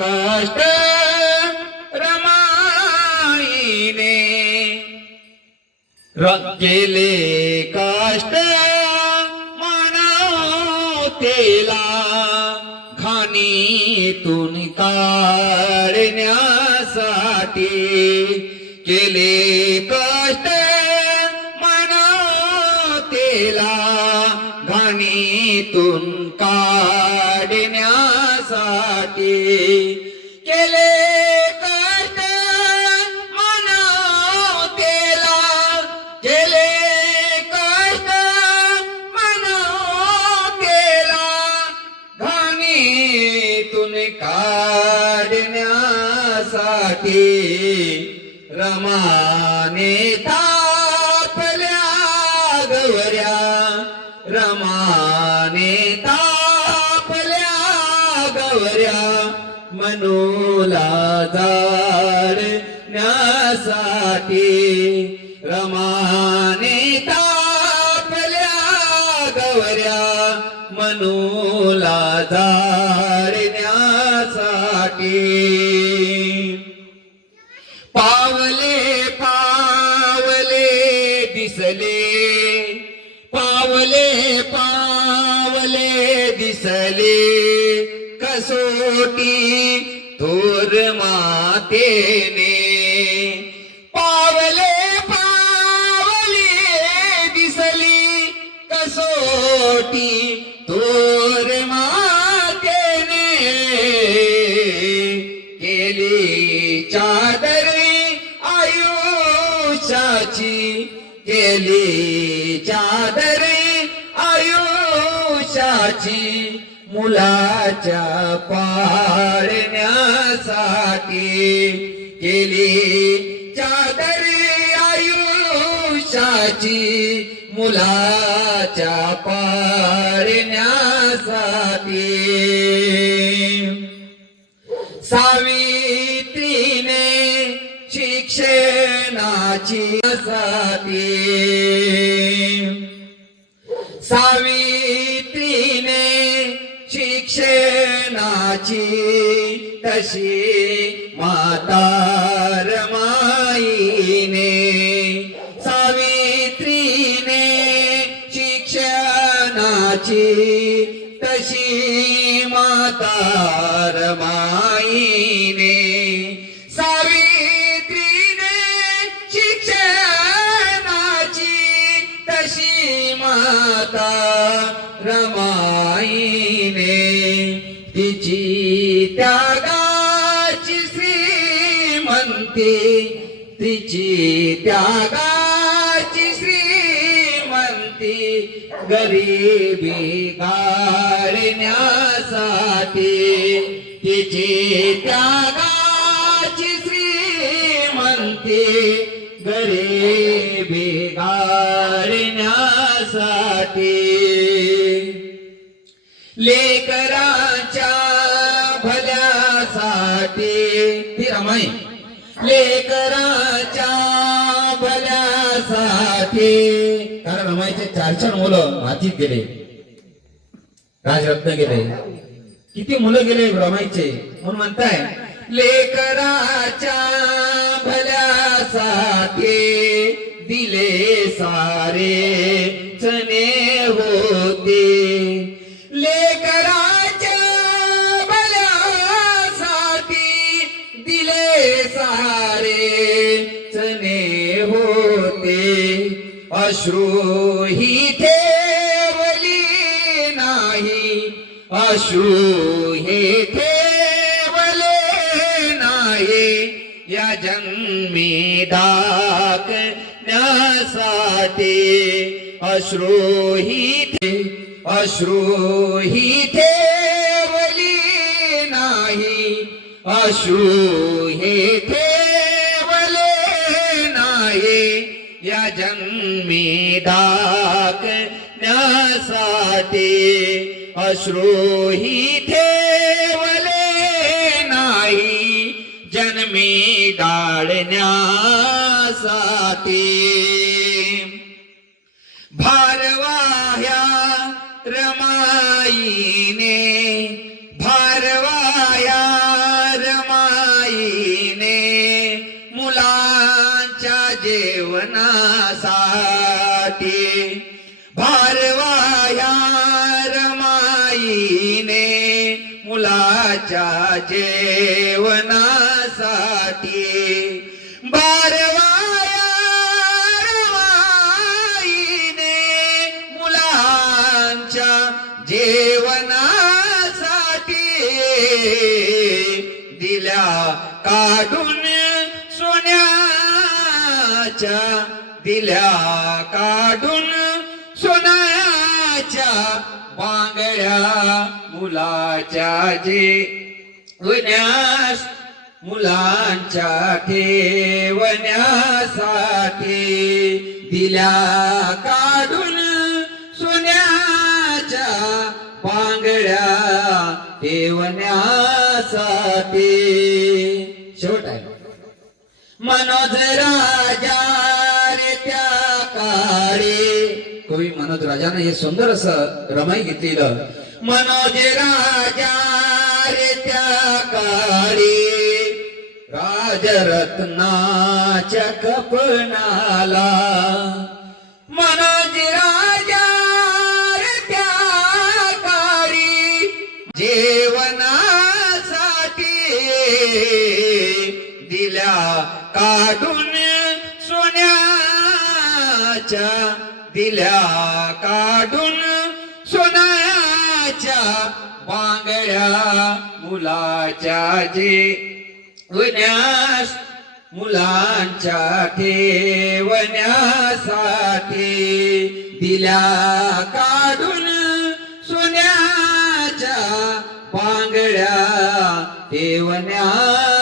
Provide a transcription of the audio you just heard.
कष्ट रमाईने. र- केले कष्ट मानवतेला खाणीतून काढण्यासाठी केले कष्ट मानवतेला घाणीतून काढण्यासाठी रमाने तापल्या गवऱ्या. रमाने तापल्या गवऱ्या. मनोला जाडण्यासाठी रमाने तापल्या गवऱ्या. मनोला जाडण्यासाठी दिसले पावले पावले दिसले. कसोटी थोर मातेने. पावले पावले दिसली. कसोटी थोर मातेने. केली चादरी आयुष्याची. केली चादरी आयुष्याची मुलाच्या पाळण्यासाठी. केली चादरी आयुष्याची मुलाच्या पाळण्या नाची साठी सावित्रीने शिक्षणाची तशी मातार माईने सावित्रीने शिक्षणाची तशी माता माईने तिची त्यागाची श्रीमंती तिची त्यागाची श्रीमंती गरिबी गाळण्यासाठी तिची त्यागाची श्रीमंती गरिबी गाळण्यासाठी भल्यासाठी ती रमाई. लेकराच्या भल्यासाठी कारण रमाईचे चार चार मुलं हातीत गेले. राजरत्न गेले. किती मुलं गेले रमाईचे? म्हणून म्हणताय लेकराच्या भल्यासाठी दिले सारे चने अश्रू ही ठेवली नाही. अश्रू हे ठेवले नाही. या जन्मी दाखण्यासाठी अश्रू ही ते अश्रू ही ठेवली नाही. अश्रू हे ठेवले या जन्मी दाखण्यासाठी अश्रू ही ठेवले नाही. जन्मी डाळण्यासाठी भारवाह्या रमाईने मुलाच्या जेवणासाठी. बारवाया मुलांच्या जेवणासाठी दिल्या काढून सोन्याच्या दिल्या काढून मुलाच्या बांगड्या मुलाच्या जे विन्यास मुलांच्या ठेवण्यासाठी दिल्या काढून सोन्याच्या बांगड्या ठेवण्यासाठी. शेवट आहे. मनोज राजा रे त्या काळी कवी मनोज राजाने हे सुंदर असं रमाई घेतलेलं. मनोज राजा रे त्या काळी राजरत्नाच्या कपणाला मनोज राजा रे त्या काळी जेवणासाठी दिल्या काढून सोन्याच्या दिल्या काढून सोन्याच्या बांगड्या मुलाच्या जे विन्यास मुलांच्या ठेवण्यासाठी दिल्या काढून सोन्याच्या बांगड्या ठेवण्यासाठी